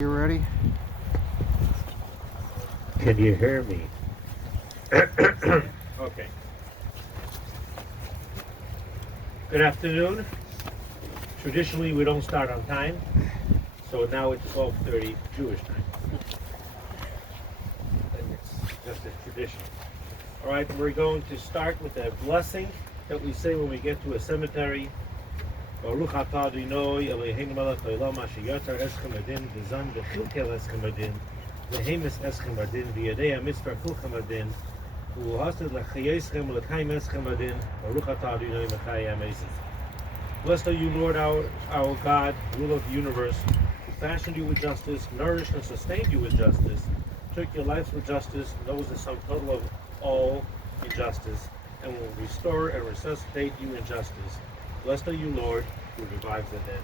You ready? Can you hear me? Okay. Good afternoon. Traditionally, we don't start on time, so now it's 12:30 Jewish time. And it's just a tradition. All right, we're going to start with a blessing that we say when we get to a cemetery. Baruch atah Adonai Eloheinu melech haolam asher yotzar eschem adin v'zam v'chilkel eschem adin v'hemes eschem adin v'yadei hamitzvah chilchem adin v'uhasid lechayeschem l'chaim eschem adin Baruch atah Adonai mechayei hamesis. Blessed are you, Lord, our God, ruler of the universe, who fashioned you with justice, nourished and sustained you with justice, took your lives with justice, knows the sum total of all injustice, and will restore and resuscitate you in justice. Blessed are you, Lord, who revives the dead.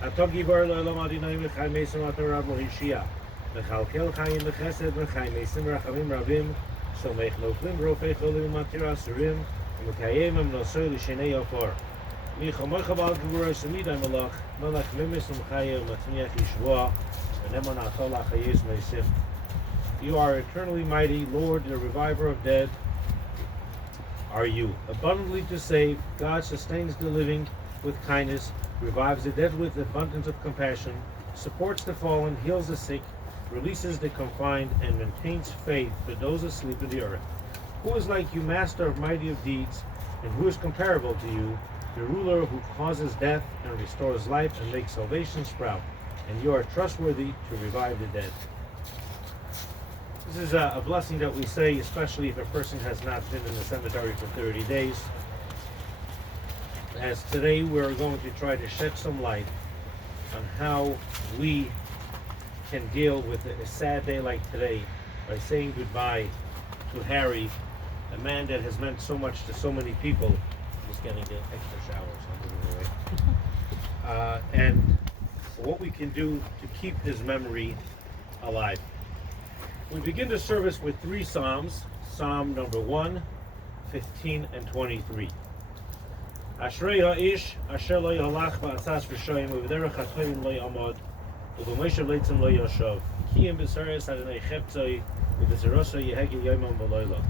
Atah gibar le'olam Adonai mechai mesim atorab lo hishia. Mechalkel chayim b'chesed mechai mesim rachamim rabim. Somech noflim v'rofei cholim matir asurim. V'mekayem em nosoi l'shenei yofar. Mi chomocha b'al gevurah semidai malach. Malach mimis umchayim matmiach yishvoah. V'neman atol achayes meisim. You are eternally mighty, Lord, the reviver of dead. Are you abundantly to save? God sustains the living with kindness, revives the dead with abundance of compassion, supports the fallen, heals the sick, releases the confined, and maintains faith for those asleep in the earth. Who is like you, master of mighty of deeds, and who is comparable to you, the ruler who causes death and restores life and makes salvation sprout, and you are trustworthy to revive the dead. This is a blessing that we say, especially if a person has not been in the cemetery for 30 days. As today we're going to try to shed some light on how we can deal with a sad day like today by saying goodbye to Harry, a man that has meant so much to so many people. I'm just getting the extra shower, so I'm moving away. And what we can do to keep his memory alive. We begin the service with 3 Psalms, Psalm number 1, 15, and 23. Ashrei ha'ish asher lo yhalach ba'atzas v'shoyim u'v'derech ha'toyim lo ya'amod u'b'moshe leitzim lo yashav ki im b'sares Adonai cheptzoi u'b'zeroso yehegi yomam v'loyla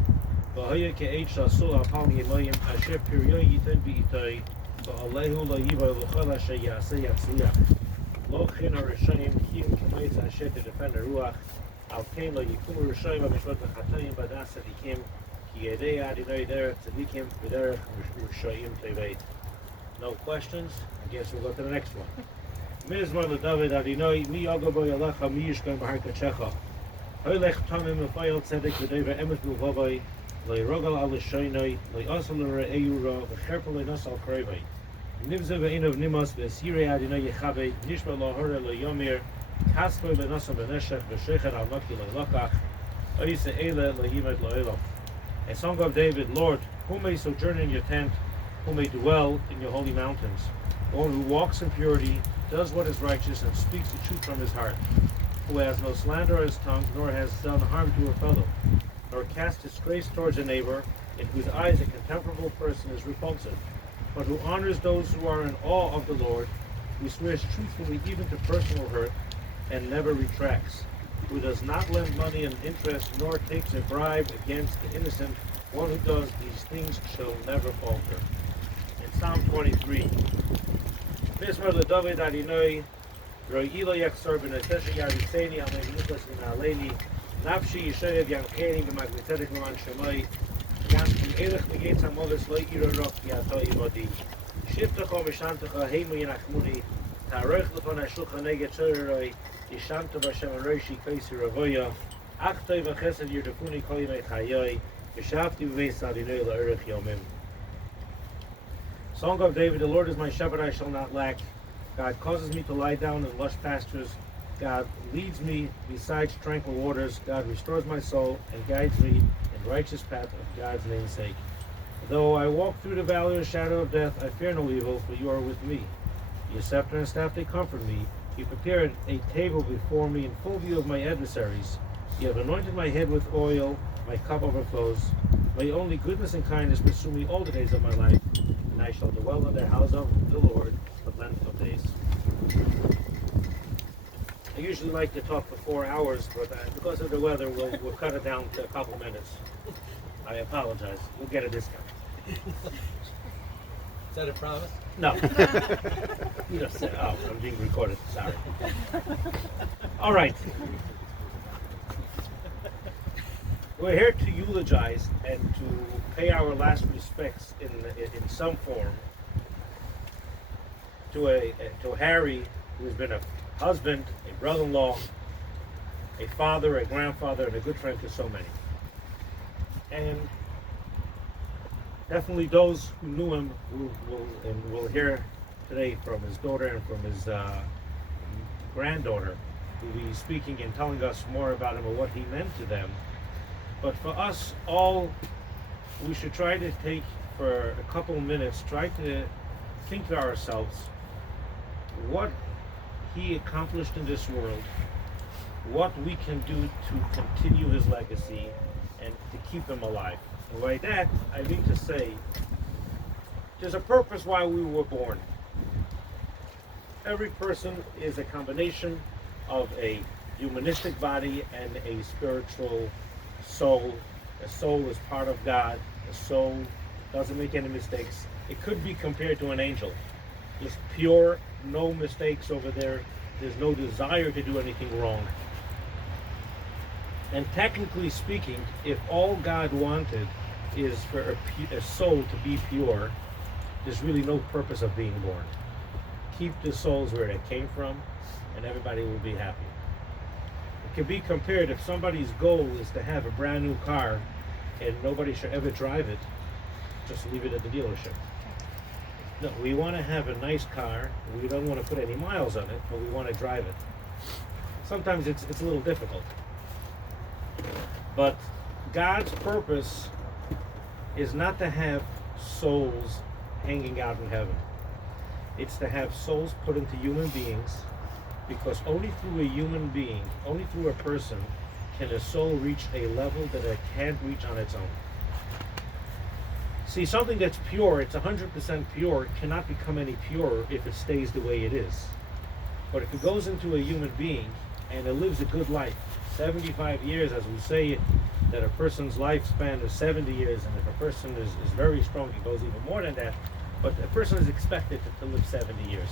v'hoya ke'eid sh'asul ha'pal yemoyim asher piryo yitain b'itoi v'alehu lo yiva v'chol asher ya'aseh yatzliach lo chin ha'rishoyim ki im k'meitz asher t'defend ha'ruach Al kain lo yikumu rishoyim b'mishvot ha'chatoyim b'das tzadikim ki yedei Adonai derech tzadikim v'derech rishoyim tevei. No questions? I guess we'll go to the next one. Mizmor leDavid Adonai mi yago bo yalecha mi yishkan b'har kachecha hoylech tamim v'fayel tzedek v'dei v'emes b'uvavai lo yirogal al l'shoynoi lo yasal l're'eyu ra v'cherpa lo ynas al krevei nivze v'einov nimas v'esirei Adonai yechavei nishma lo hore lo yomir Kasper benasa beneshech v'shechet al naki le'lakach oise ele le'yimed lo'elam. A song of David, Lord, who may sojourn in your tent, who may dwell in your holy mountains? One who walks in purity, does what is righteous, and speaks the truth from his heart, who has no slander on his tongue, nor has done harm to a fellow, nor cast disgrace towards a neighbor, in whose eyes a contemptible person is repulsive, but who honors those who are in awe of the Lord, who swears truthfully even to personal hurt, and never retracts, who does not lend money and interest, nor takes a bribe against the innocent. One who does these things shall never falter. In Psalm 23, Mizmor leDavid Adonai, Ro'i lo yachzor b'nefesh yariseni al me'minutas v'na'aleini, nafshi yishoyev yancheni b'magnetetik l'man shemai, gan ki elech megetz ha'modes lo yiro roch ki ato imodi, shivtecho v'shantecho heimu yinachmuni, ta'arech l'pon ha'shulchan neged shoreroi, Yishanto b'Hashem Roshi Kaisi Ravoya, Achtoi v'Chesed Yerdefuni Kol Yimei Chayoi, Yeshafti v'Veis Adonai La'erech Yomim. Song of David, the Lord is my shepherd, I shall not lack. God causes me to lie down in lush pastures. God leads me beside tranquil waters. God restores my soul and guides me in righteous path of God's name's sake. Though I walk through the valley of the shadow of death, I fear no evil, for you are with me. Your scepter and staff, they comfort me. You prepared a table before me in full view of my adversaries. You have anointed my head with oil, my cup overflows. May only goodness and kindness pursue me all the days of my life, and I shall dwell in the house of the Lord for length of days. I usually like to talk for 4 hours, but because of the weather, we'll cut it down to a couple minutes. I apologize. We'll get a discount. Is that a promise? No. You just said, oh, I'm being recorded. Sorry. All right. We're here to eulogize and to pay our last respects in some form to Harry, who's been a husband, a brother-in-law, a father, a grandfather, and a good friend to so many. And definitely those who knew him will hear today from his daughter and from his granddaughter, who will be speaking and telling us more about him and what he meant to them. But for us all, we should try to take for a couple minutes, try to think to ourselves what he accomplished in this world, what we can do to continue his legacy and to keep him alive. And by that, I mean to say, there's a purpose why we were born. Every person is a combination of a humanistic body and a spiritual soul. A soul is part of God. A soul doesn't make any mistakes. It could be compared to an angel. Just pure, no mistakes over there. There's no desire to do anything wrong. And technically speaking, if all God wanted is for a soul to be pure, there's really no purpose of being born. Keep the souls where they came from, and everybody will be happy. It can be compared if somebody's goal is to have a brand new car and nobody should ever drive it, just leave it at the dealership. No, we want to have a nice car. We don't want to put any miles on it, but we want to drive it. Sometimes it's a little difficult. But God's purpose is not to have souls hanging out in heaven. It's to have souls put into human beings, because only through a human being, only through a person, can a soul reach a level that it can't reach on its own. See, something that's pure, it's 100% pure, cannot become any purer if it stays the way it is. But if it goes into a human being and it lives a good life, 75 years, as we say that a person's lifespan is 70 years, and if a person is very strong, it goes even more than that. But a person is expected to live 70 years.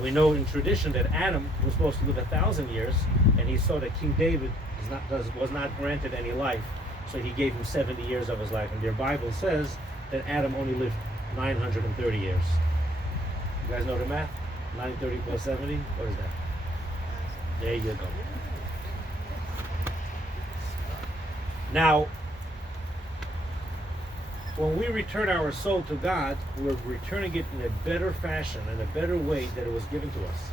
We know in tradition that Adam was supposed to live 1,000 years, and he saw that King David was not granted any life, so he gave him 70 years of his life. And their Bible says that Adam only lived 930 years. You guys know the math? 930 plus 70? What is that? There you go. Now, when we return our soul to God, we're returning it in a better fashion, in a better way that it was given to us.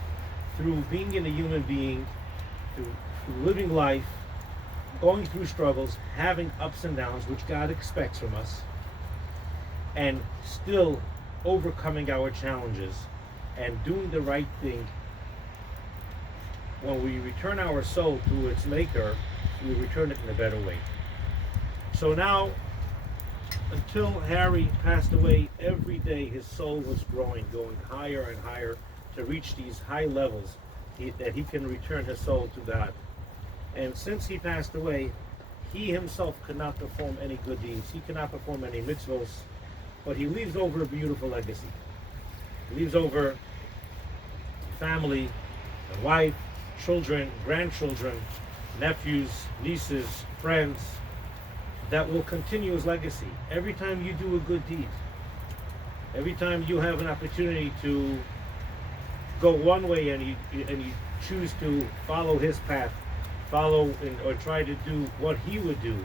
Through being in a human being, through living life, going through struggles, having ups and downs, which God expects from us, and still overcoming our challenges and doing the right thing. When we return our soul to its maker, we return it in a better way. So now, until Harry passed away, every day his soul was growing, going higher and higher to reach these high levels that he can return his soul to God. And since he passed away, he himself could not perform any good deeds. He cannot perform any mitzvahs, but he leaves over a beautiful legacy. He leaves over family, a wife, children, grandchildren, nephews, nieces, friends, that will continue his legacy. Every time you do a good deed, every time you have an opportunity to go one way and you choose to follow his path, or try to do what he would do,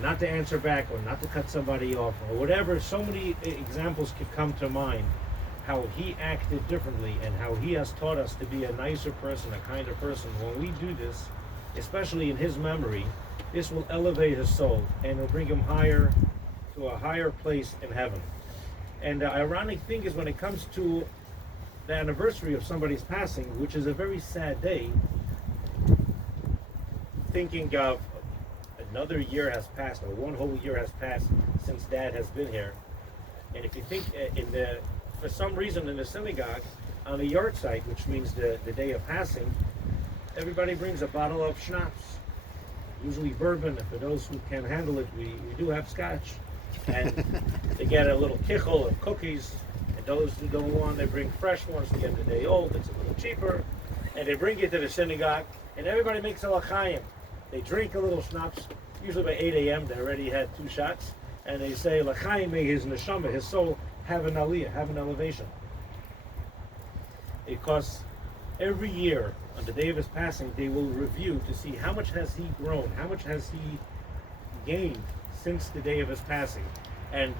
not to answer back or not to cut somebody off or whatever. So many examples could come to mind how he acted differently and how he has taught us to be a nicer person, a kinder person. When we do this, especially in his memory, this will elevate his soul and will bring him higher to a higher place in heaven. And the ironic thing is, when it comes to the anniversary of somebody's passing, which is a very sad day, thinking of another year has passed, or one whole year has passed since Dad has been here. And if you think for some reason in the synagogue, on the yard site, which means the day of passing, everybody brings a bottle of schnapps, usually bourbon. For those who can handle it, we do have scotch. And they get a little kichel of cookies. And those who don't want, they bring fresh ones to get the day old. It's a little cheaper. And they bring it to the synagogue, and everybody makes a l'chaim. They drink a little schnapps. Usually by 8 a.m. they already had 2 shots. And they say, l'chaim, may his neshama, his soul, have an aliyah, have an elevation. Because every year, on the day of his passing, they will review to see how much has he grown, how much has he gained since the day of his passing. And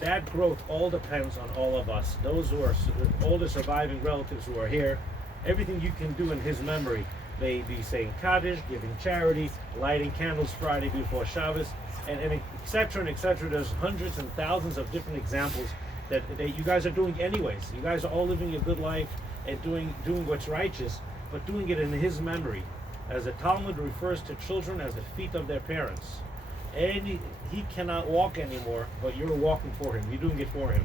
that growth all depends on all of us. Those who are, all the surviving relatives who are here, everything you can do in his memory, may be saying Kaddish, giving charity, lighting candles Friday before Shabbos, and et cetera, and et cetera. There's hundreds and thousands of different examples that you guys are doing anyways. You guys are all living a good life and doing what's righteous, but doing it in his memory. As the Talmud refers to children as the feet of their parents. And he cannot walk anymore, but you're walking for him. You're doing it for him.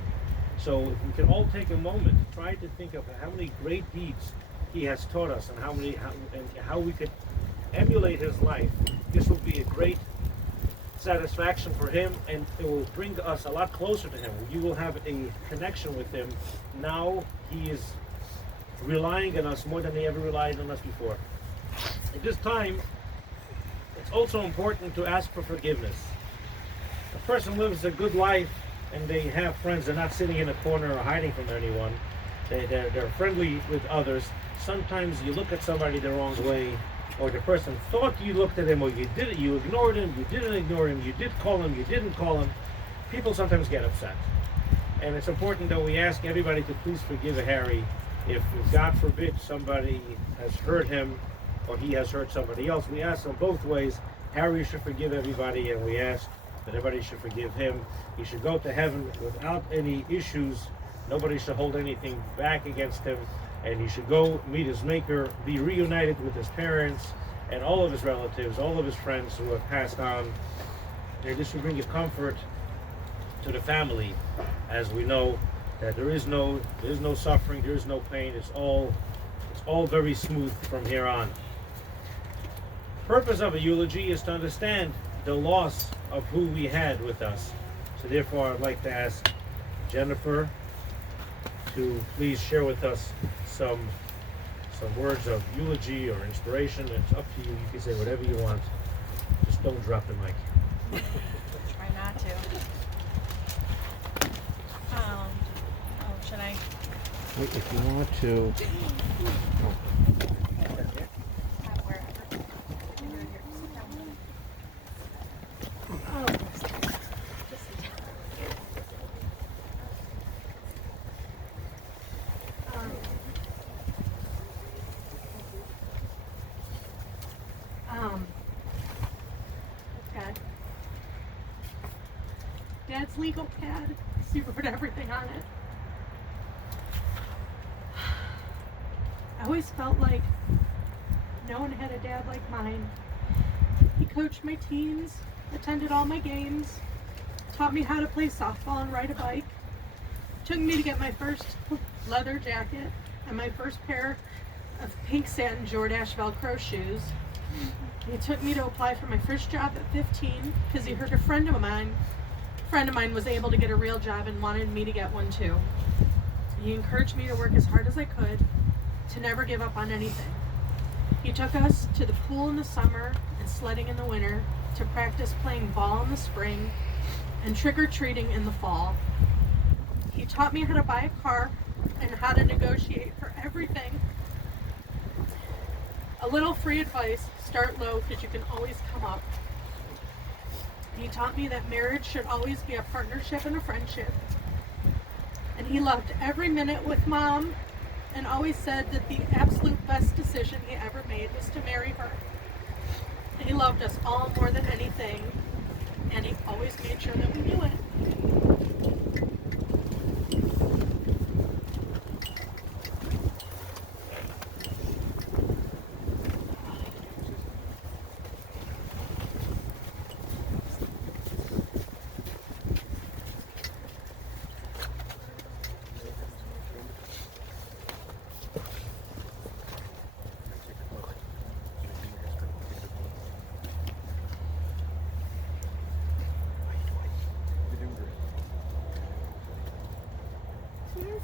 So if we can all take a moment to try to think of how many great deeds he has taught us, and how we could emulate his life, this will be a great satisfaction for him, and it will bring us a lot closer to him. You will have a connection with him. Now he is relying on us more than he ever relied on us before. At this time, it's also important to ask for forgiveness. A person lives a good life and they have friends. They're not sitting in a corner or hiding from anyone. They're friendly with others. Sometimes you look at somebody the wrong way, or the person thought you looked at him, or you did it, you ignored him, you didn't ignore him, you did call him, you didn't call him. People sometimes get upset. And it's important that we ask everybody to please forgive Harry if God forbid somebody has hurt him or he has hurt somebody else. We ask them both ways. Harry should forgive everybody, and we ask that everybody should forgive him. He should go to heaven without any issues. Nobody should hold anything back against him, and he should go meet his maker, be reunited with his parents and all of his relatives, all of his friends who have passed on. And this will bring you comfort to the family, as we know that there is no suffering, there is no pain. It's all very smooth from here on. Purpose of a eulogy is to understand the loss of who we had with us. So therefore, I'd like to ask Jennifer to please share with us some words of eulogy or inspiration. It's up to you. You can say whatever you want. Just don't drop the mic. Try not to. Should I? If you want to. Okay. Dad's legal pad. He wrote everything on it. I always felt like no one had a dad like mine. He coached my teams, attended all my games, taught me how to play softball and ride a bike, took me to get my first leather jacket and my first pair of pink satin Jordache Velcro shoes. He took me to apply for my first job at 15 because he heard a friend of mine was able to get a real job and wanted me to get one too. He encouraged me to work as hard as I could, to never give up on anything. He took us to the pool in the summer and sledding in the winter, to practice playing ball in the spring and trick-or-treating in the fall. He taught me how to buy a car and how to negotiate for everything. A little free advice: start low because you can always come up. He taught me that marriage should always be a partnership and a friendship. And he loved every minute with Mom, and always said that the absolute best decision he ever made was to marry her. And he loved us all more than anything, and he always made sure that we knew it.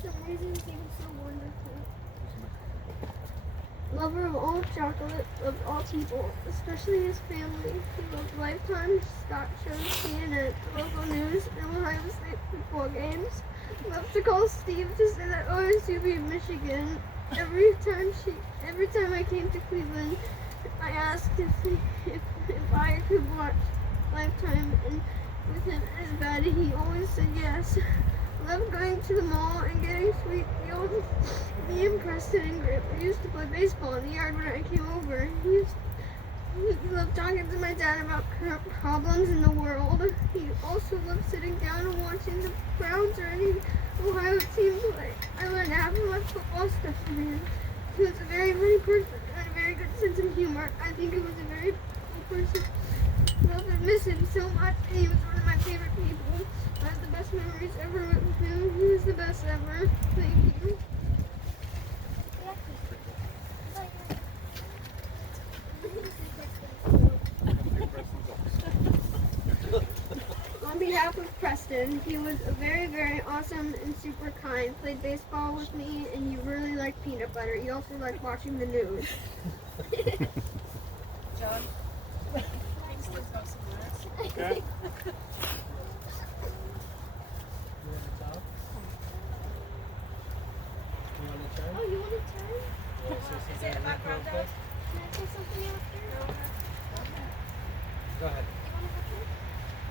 some reason seems so wonderful. Lover of all chocolate, of all people, especially his family. He loves Lifetime, Scott shows, CNN, local news, and Ohio State football games. Loves to call Steve to say that OSU beat Michigan. Every time I came to Cleveland, I asked if I could watch Lifetime and with him as bad. He always said yes. Loved going to the mall and getting sweet deals. Me and Preston and Grant used to play baseball in the yard when I came over. He loved talking to my dad about current problems in the world. He also loved sitting down and watching the Browns or any Ohio team play. I learned half of my football stuff from him. He was a very funny person and a very good sense of humor. I think he was a very cool person. Love and miss him so much. He was one of my favorite people. I have the best memories ever with him. He was the best ever. Thank you. On behalf of Preston, he was a very, very awesome and super kind. Played baseball with me, and you really liked peanut butter. You also liked watching the news. John? Thanks, let's go somewhere. Okay. You want to talk? You want to try? Oh, you want to try? You want to say Is something it in the about mic real Grandad? quick? Can I say something after? Go ahead. You want to go first?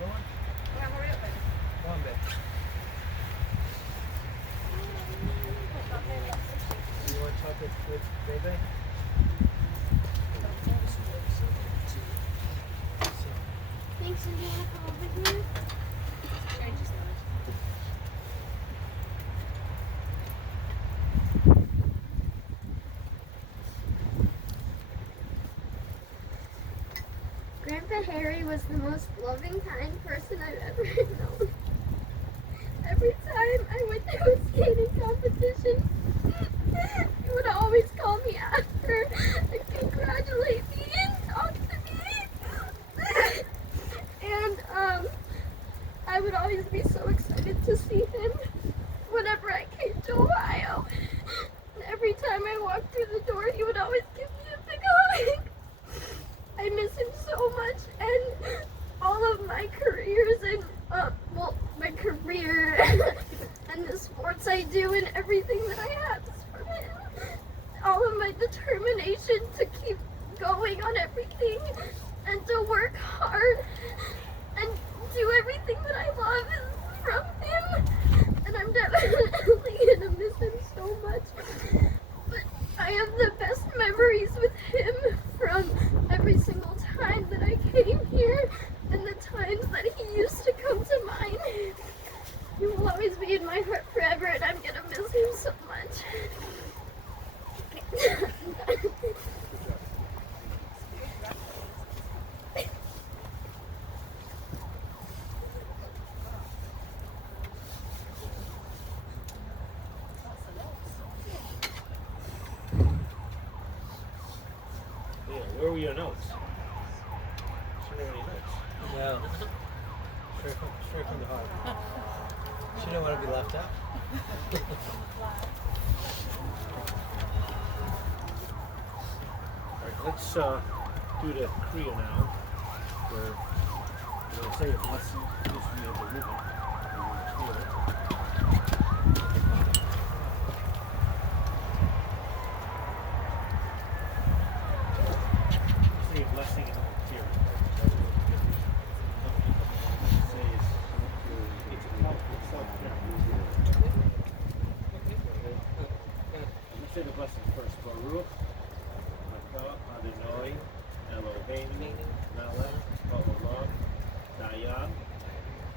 Go on. Yeah, hurry up, baby. Go on, babe. You want to talk with Bebe? Thanks, and do you want to come over here? Change his nose. Grandpa Harry was the most loving, kind person I've ever known. Every time I went to a skating competition, he would always call me after and congratulate me and talk to me. And I would always be so excited to see him whenever I came to Ohio. And every time I walked through the door, he would always give me a big hug. I miss him so much, and all of my careers and my career and the sports I do and everything that I have is from him. All of my determination to keep going on everything and to work hard and do everything that I love is from him. And I'm definitely gonna miss him so much. But I have the best memories with him from every single time that I came here and the times that he used to come to mine. He will always be in my heart forever, and I'm gonna miss him so much. Yeah, where were your notes? She didn't have any notes. No. Straight from the heart. She didn't want to be left out. Alright, let's do the Kriya now. Where we're going to say a blessing if we have a living. Say a blessing in the material. Say the blessing first. Baruch, Atah Adonai, Eloheinu, Melech HaOlam, Dayan,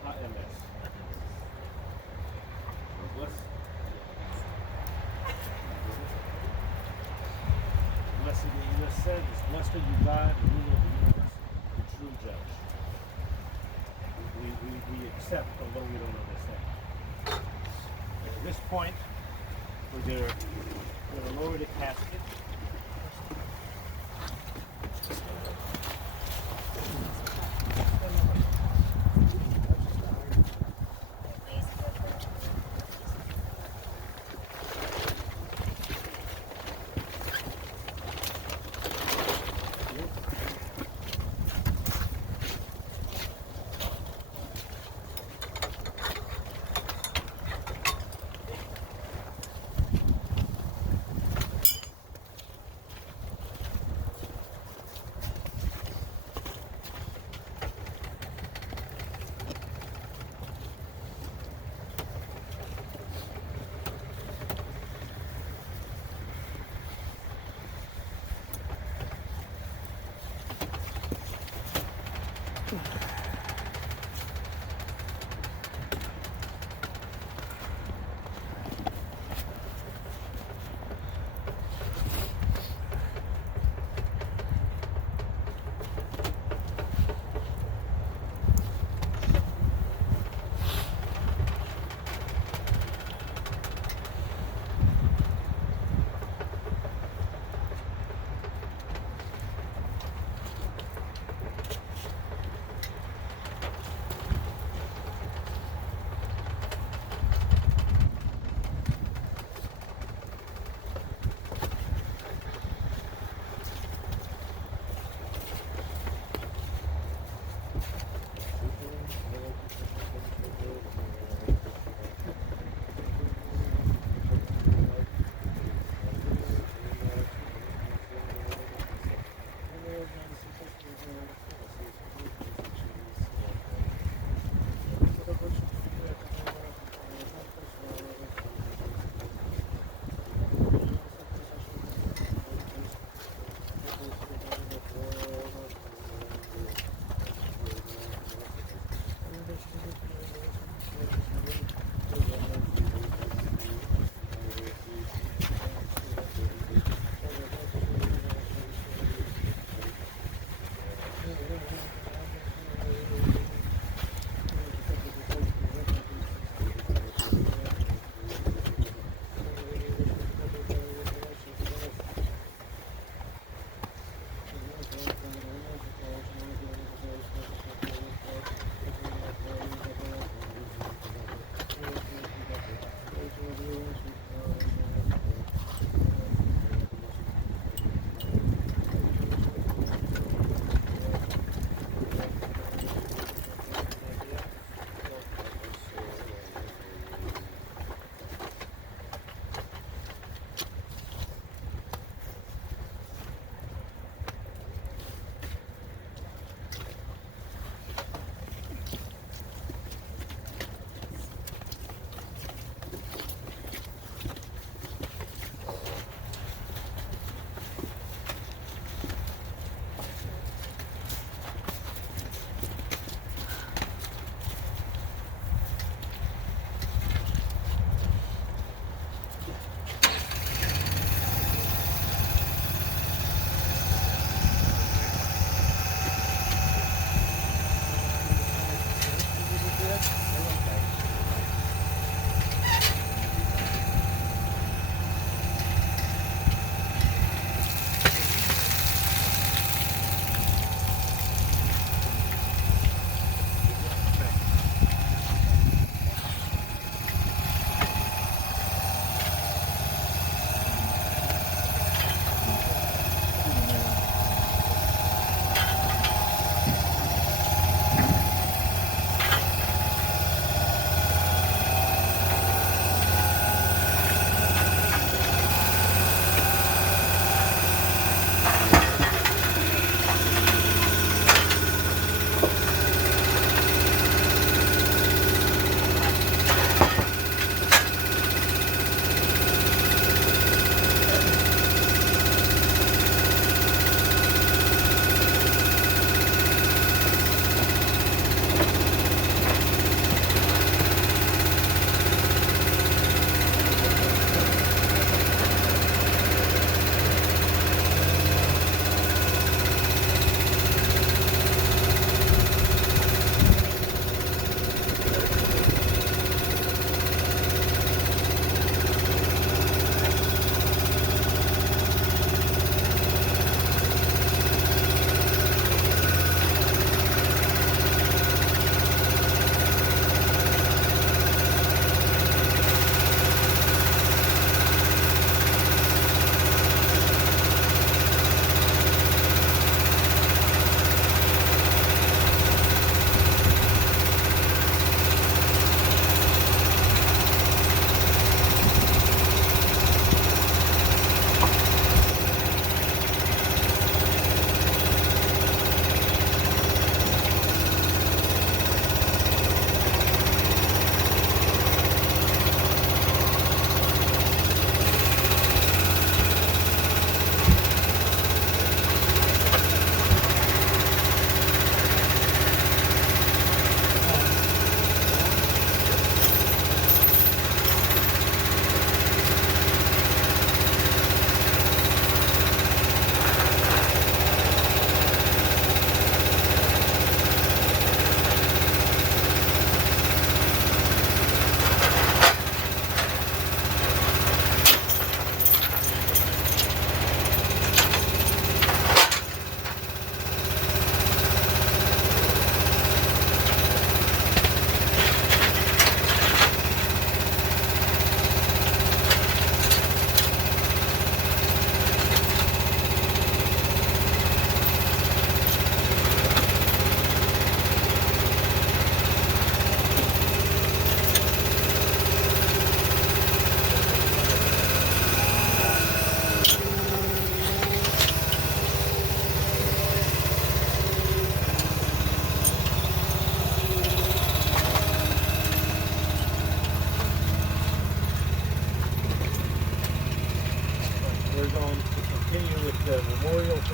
HaEmes. Bless. Blessed that you have said is blessed are you, God, ruler of the universe, the true judge. We accept, although we don't understand. And at this point, we're going to lower the casket.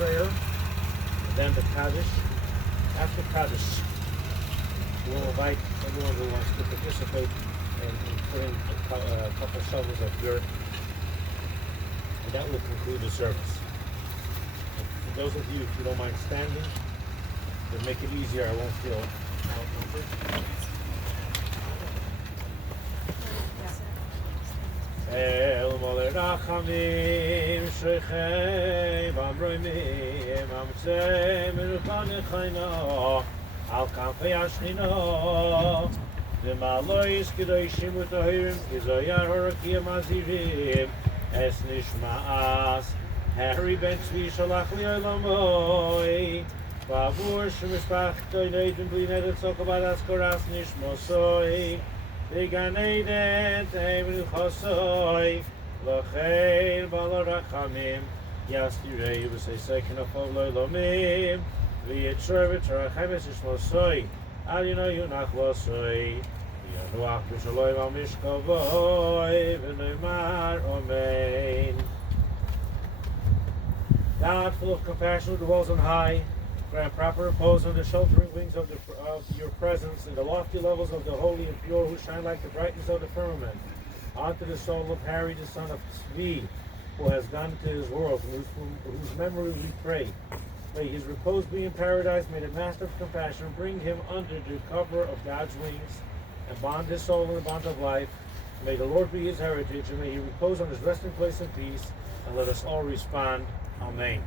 prayer, and then the Kaddish. After Kaddish, we'll invite everyone who wants to participate in putting a couple shovels of dirt, and that will conclude the service. For those of you, if you don't mind standing, to make it easier, I won't feel outnumbered. El moler rachamim shechem amroimim amtzeh menukan echayna al kanfei ashchina v'malois kedoshim u'tohirim kizoyar horakim azirim es nishma'as Harry ben Tzvi shalach li olamoi v'avur shemispachto neidin bli nedet sokabat askoras nishmosoi Gan Eden Teimenu Chosoi Lochein Bala Rachamim Yastirei V'sei Kinofov Lo Lomim V'yitzor V'torachem Esishmosoi Adino Yunach Losoi Yanuach V'shaloi Al Mishkovoi V'noimar Omein God, full of compassion, who dwells on high, grant proper repose on the sheltering wings of your presence in the lofty levels of the holy and pure who shine like the brightness of the firmament. Onto the soul of Harry, the son of Tzvi, who has gone to his world, whose memory we pray. May his repose be in paradise. May the Master of Compassion bring him under the cover of God's wings and bond his soul in the bond of life. May the Lord be his heritage, and may he repose on his resting place in peace. And let us all respond, Amen.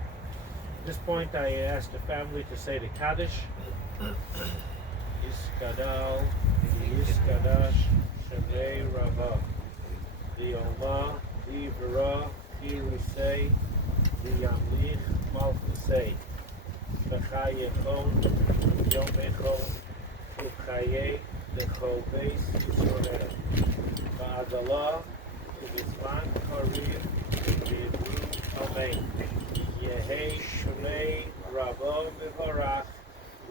At this point, I ask the family to say the Kaddish. Iskadal, Iskadash, Shemei Rava, V'yoma, V'yivra, V'yirusei, V'yamlich, Malchusei, V'chayechon, V'yomechon, V'chayei, V'chol Beis Yisrael, V'adalah, V'yizman Karir, V'yivru, Amen. Yehei Shemei Rabo V'varach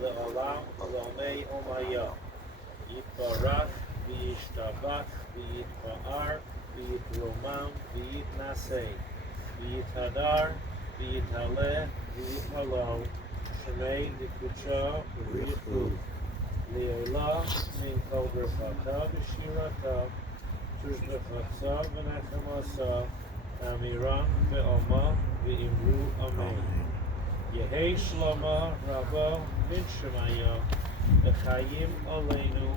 Le'olam Le'omei Omaya Yitbarach V'yishtabach V'yitba'ar V'yitromam V'yitnasei V'yithadar V'yithaleh V'yithalo Shemei V'kucha V'yichu Le'olah Min Kol Berchata V'shirata Tushbechata V'nechamasa Amiram Ve'oma Ve'imru Amen. Yehei Shloma Rabbo Min Shemaya V'chayim Aleinu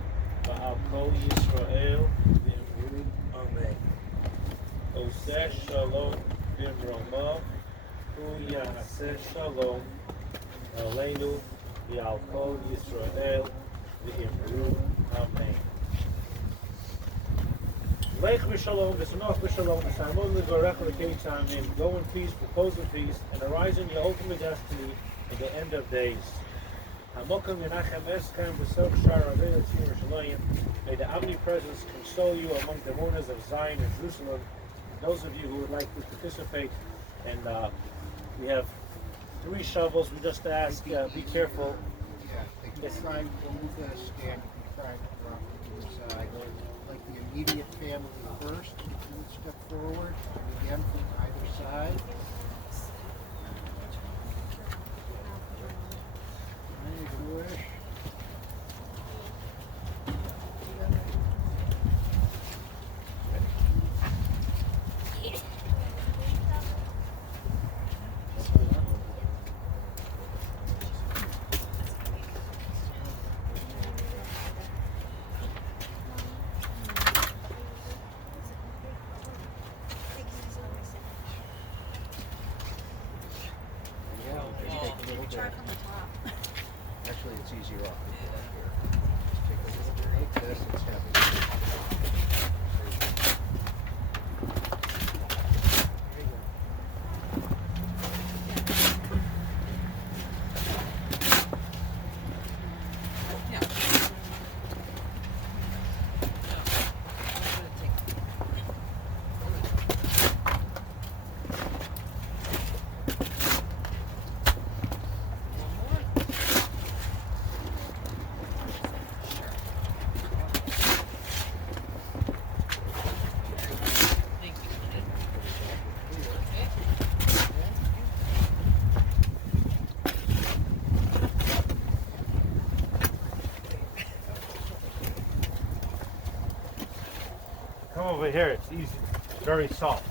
V'al Kol Yisrael Ve'imru Amen. Oseh Shalom V'imroma Hu Yaseh Shalom Aleinu V'al Kol Yisrael Ve'imru Amen. Lech v'shalom, v'sanoch v'shalom, v'samon l'zorech l'kei amen. Go in peace, repose in peace, and arise in your ultimate destiny in the end of days. Hamokam Menachem Eskam v'soch shar avei l'tzim Yerushalayim. May the omnipresence console you among the mourners of Zion and Jerusalem. Those of you who would like to participate, and we have 3 shovels. We just ask, be careful. Yeah, they can try, don't move that stand, you can try to drop it to the side. Like the immediate family first, you would step forward, and again from either side. If you wish. Try from the top. Actually, it's easier off the floor here. Just take a little bit like this, it's heavy. There you go. Yeah. over here. It's easy, very soft.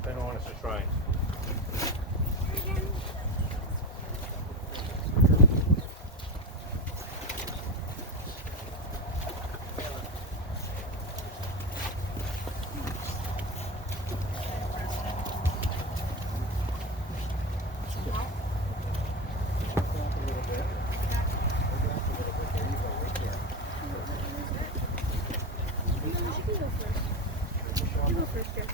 If anyone wants to try it. You go first, Jeff.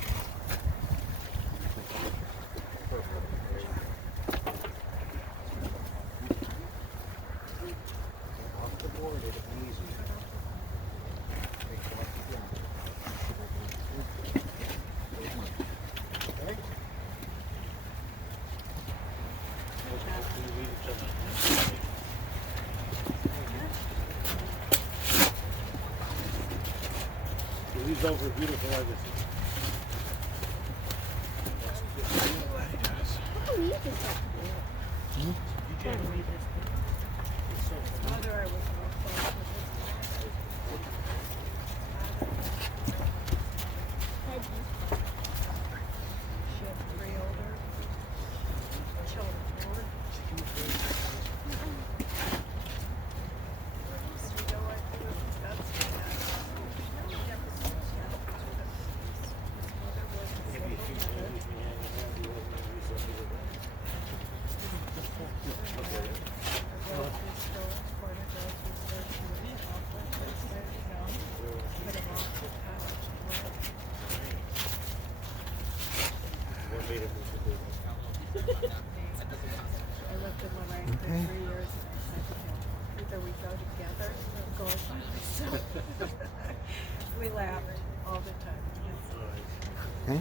Off the board, it'll be easy. Take it off the ground. Okay? These over beautiful legacy. How do you read this? I lived in Lorraine for 3 years and I said to him, either we go together or go by myself. We laughed all the time. Yes. Okay.